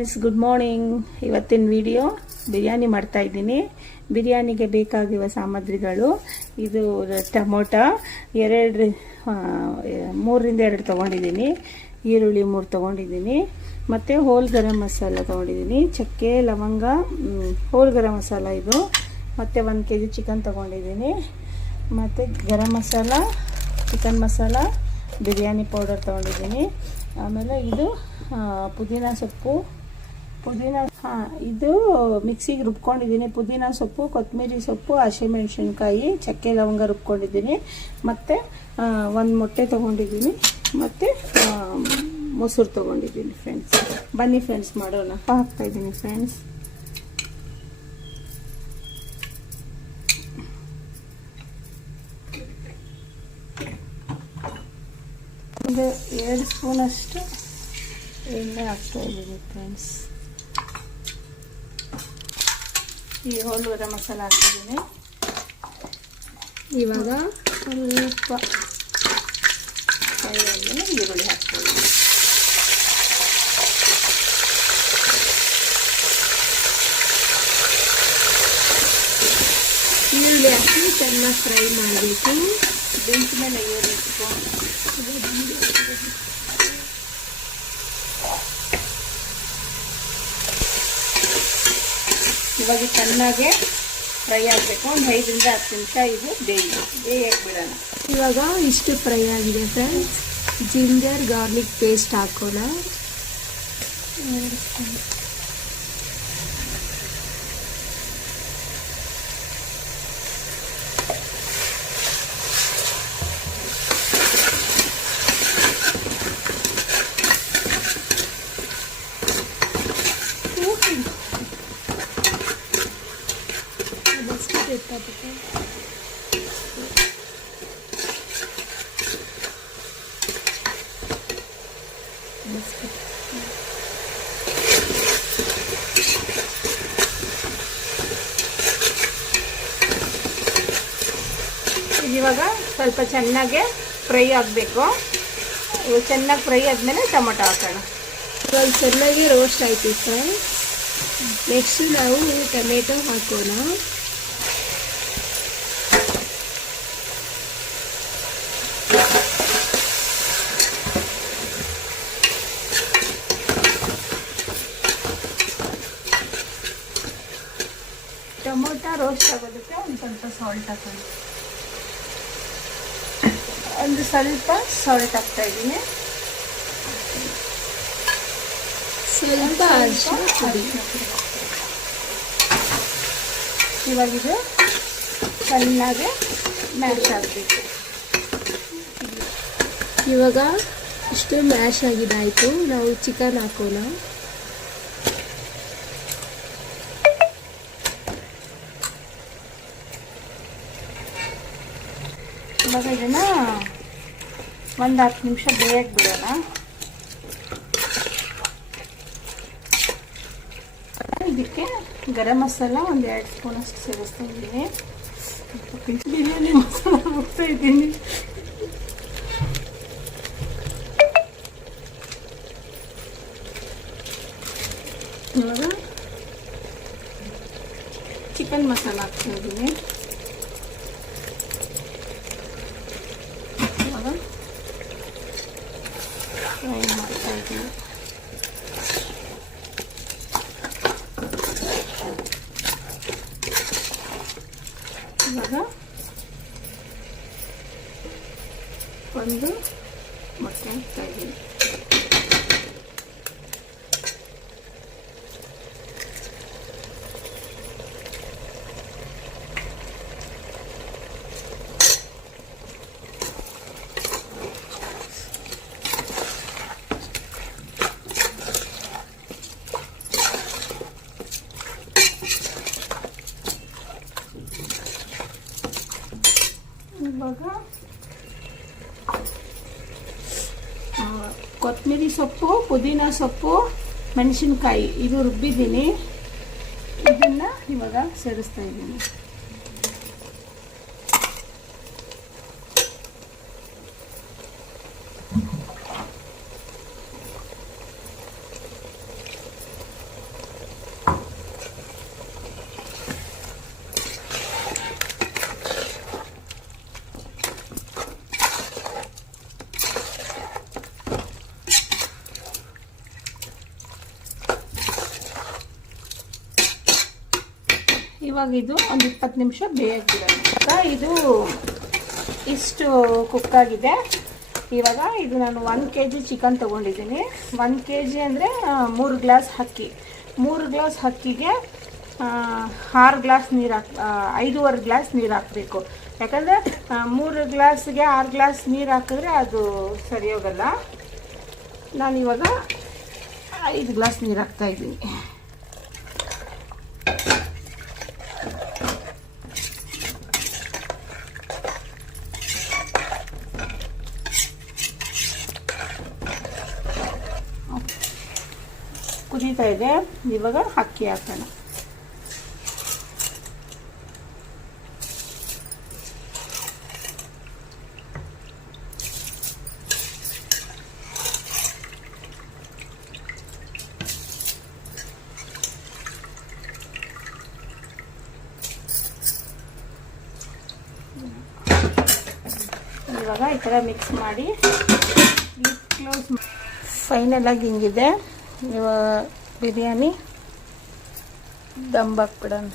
Friends, good morning. ಇವತ್ತಿನ video biryani ಮಾಡ್ತಾ ಇದ್ದೀನಿ. ಬಿರಿಯಾನಿಗೆ ಬೇಕಾಗಿರುವ ಸಾಮಗ್ರಿಗಳು ಇದು ಟೊಮೊಟೊ 3-2 ತೊಗೊಂಡಿದ್ದೀನಿ, ಈರುಳ್ಳಿ 3 ತೊಗೊಂಡಿದ್ದೀನಿ, ಮತ್ತು ಹೋಲ್ ಗರಂ ಮಸಾಲ ತೊಗೊಂಡಿದ್ದೀನಿ, ಚಕ್ಕೆ ಲವಂಗ ಹೋಲ್ ಗರಂ ಮಸಾಲ ಇದು, ಮತ್ತು 1 kg ಚಿಕನ್ ತೊಗೊಂಡಿದ್ದೀನಿ, ಮತ್ತು ಗರಂ ಮಸಾಲ, ಚಿಕನ್ ಮಸಾಲ, ಬಿರಿಯಾನಿ ಪೌಡರ್ ತೊಗೊಂಡಿದ್ದೀನಿ. ಆಮೇಲೆ ಇದು ಪುದೀನ ಸೊಪ್ಪು, ಇದು ಮಿಕ್ಸಿಗೆ ರುಬ್ಕೊಂಡಿದ್ದೀನಿ. ಪುದೀನ ಸೊಪ್ಪು, ಕೊತ್ತಂಬರಿ ಸೊಪ್ಪು, ಹಸಿಮೆಣಸಿನ್ಕಾಯಿ, ಚಕ್ಕೆ ಲವಂಗ ರುಬ್ಕೊಂಡಿದ್ದೀನಿ, ಮತ್ತು 1 ಮೊಟ್ಟೆ ತೊಗೊಂಡಿದ್ದೀನಿ, ಮತ್ತು ಮೊಸರು ತೊಗೊಂಡಿದ್ದೀನಿ. ಫ್ರೆಂಡ್ಸ್, ಬನ್ನಿ ಫ್ರೆಂಡ್ಸ್ ಮಾಡೋಣ. ಹಾಕ್ತಾಯಿದ್ದೀನಿ ಫ್ರೆಂಡ್ಸ್. ಒಂದು 2 ಸ್ಪೂನಷ್ಟು ಎಣ್ಣೆ ಹಾಕ್ತಾ ಇದ್ದೀನಿ ಫ್ರೆಂಡ್ಸ್. ಈ ಹೋಲ್ ಗರಂ ಮಸಾಲ ಹಾಕ್ತಿದ್ದೀನಿ. ಇವಾಗ ಸ್ವಲ್ಪ ಫ್ರೈ ಆದಮೇಲೆ ಈರುಳ್ಳಿ ಹಾಕ್ತೀನಿ. ಈರುಳ್ಳಿ ಹಾಕಿ ಚೆನ್ನಾಗಿ ಫ್ರೈ ಮಾಡಬೇಕು. ಬೆಂಕಿ ಮೇಲೆ ಇರಬೇಕು. ಇವಾಗ ಚೆನ್ನಾಗಿ ಫ್ರೈ ಆಗಬೇಕು. ಒಂದು 5-10 ನಿಮಿಷ ಇದು ಬೇಯಕ್ಕೆ ಬಿಡೋಣ. ಇವಾಗ ಇಷ್ಟು ಫ್ರೈ ಆಗಿದೆ ಫ್ರೆಂಡ್ಸ್. ಜಿಂಜರ್ ಗಾರ್ಲಿಕ್ ಪೇಸ್ಟ್ ಹಾಕೋಣ. ಇವಾಗ ಸ್ವಲ್ಪ ಚೆನ್ನಾಗಿ ಫ್ರೈ ಆಗಬೇಕು. ಇವಾಗ ಚೆನ್ನಾಗಿ ಫ್ರೈ ಆದಮೇಲೆ ಟೊಮೊಟೊ ಹಾಕೋಣ. ಇವಾಗ ಚೆನ್ನಾಗಿ ರೋಸ್ಟ್ ಆಯಿತು ಸರ್. ನೆಕ್ಸ್ಟ್ ನಾವು ಟೊಮೆಟೊ ಹಾಕೋಣ. ಟೊಮೊಟೊ ರೋಸ್ಟ್ ಆಗೋದಕ್ಕೆ ಒಂದು ಸ್ವಲ್ಪ ಸಾಲ್ಟ್ ಹಾಕೋಣ. ಒಂದು ಸ್ವಲ್ಪ ಸಾಲ್ಟ್ ಹಾಕ್ತಾ ಇದ್ದೀನಿ. ಸ್ವಲ್ಪ ಇವಾಗ ಇದು ಚೆನ್ನಾಗಿ ಮ್ಯಾಶ್ ಆಗಬೇಕು. ಇವಾಗ ಇಷ್ಟು ಮ್ಯಾಶ್ ಆಗಿದ್ದಾಯಿತು. ನಾವು ಚಿಕನ್ ಹಾಕೋಣ. ಇವಾಗ ಇದನ್ನು ಒಂದು 10 ನಿಮಿಷ ಬೇಯಕ್ಕೆ ಬಿಡೋಣ. ಇದಕ್ಕೆ ಗರಂ ಮಸಾಲ ಒಂದು 2 ಸ್ಪೂನಷ್ಟು ಸೇರಿಸ್ತಾ ಇದ್ದೀನಿ. ಬಿರಿಯಾನಿ ಮಸಾಲ ಹಾಕ್ತಾ ಇದ್ದೀನಿ. ಇವಾಗ ಚಿಕನ್ ಮಸಾಲ ಹಾಕ್ತಾ ಇದ್ದೀನಿ. ಫ್ರೈ ಮಾಡ್ತಾ ಇದ್ದೀನಿ. ಇವಾಗ ಒಂದು ಮೊಟ್ಟೆ ಹಾಕ್ತಾ ಇದ್ದೀನಿ. ಇವಾಗ ಕೊತ್ತಂಬರಿ ಸೊಪ್ಪು, ಪುದೀನ ಸೊಪ್ಪು, ಮೆಣಸಿನ್ಕಾಯಿ ಇದು ರುಬ್ಬಿದ್ದೀನಿ. ಇದನ್ನು ಇವಾಗ ಸೇರಿಸ್ತಾ ಇದ್ದೀನಿ. ಇವಾಗ ಇದು ಒಂದು 20 ನಿಮಿಷ ಬೇಯಕ್ಕಿರೋದು. ಇದು ಇಷ್ಟು ಕುಕ್ ಆಗಿದೆ. ಇವಾಗ ಇದು ನಾನು 1 kg ಚಿಕನ್ ತೊಗೊಂಡಿದ್ದೀನಿ. 1 kg ಅಂದರೆ 3 ಗ್ಲಾಸ್ ಅಕ್ಕಿ. 3 ಗ್ಲಾಸ್ ಅಕ್ಕಿಗೆ 6 ಗ್ಲಾಸ್ ನೀರು 5.5 ಗ್ಲಾಸ್ ನೀರು ಹಾಕಬೇಕು. ಯಾಕಂದರೆ 3 ಗ್ಲಾಸ್ಗೆ 6 ಗ್ಲಾಸ್ ನೀರು ಹಾಕಿದ್ರೆ ಅದು ಸರಿ ಹೋಗಲ್ಲ. ನಾನಿವಾಗ 5 ಗ್ಲಾಸ್ ನೀರು ಹಾಕ್ತಾಯಿದ್ದೀನಿ. ಕುದೀತಾ ಇದೆ. ಇವಾಗ ಅಕ್ಕಿ ಹಾಕೋಣ. ಇವಾಗ ಈ ಥರ ಮಿಕ್ಸ್ ಮಾಡಿ ಕ್ಲೋಸ್. ಫೈನಲ್ ಆಗಿ ಹಿಂಗಿದೆ. ಇವಾಗ ಬಿರಿಯಾನಿ ದಮ್ ಹಾಕ್ಬಿಡೋಣ.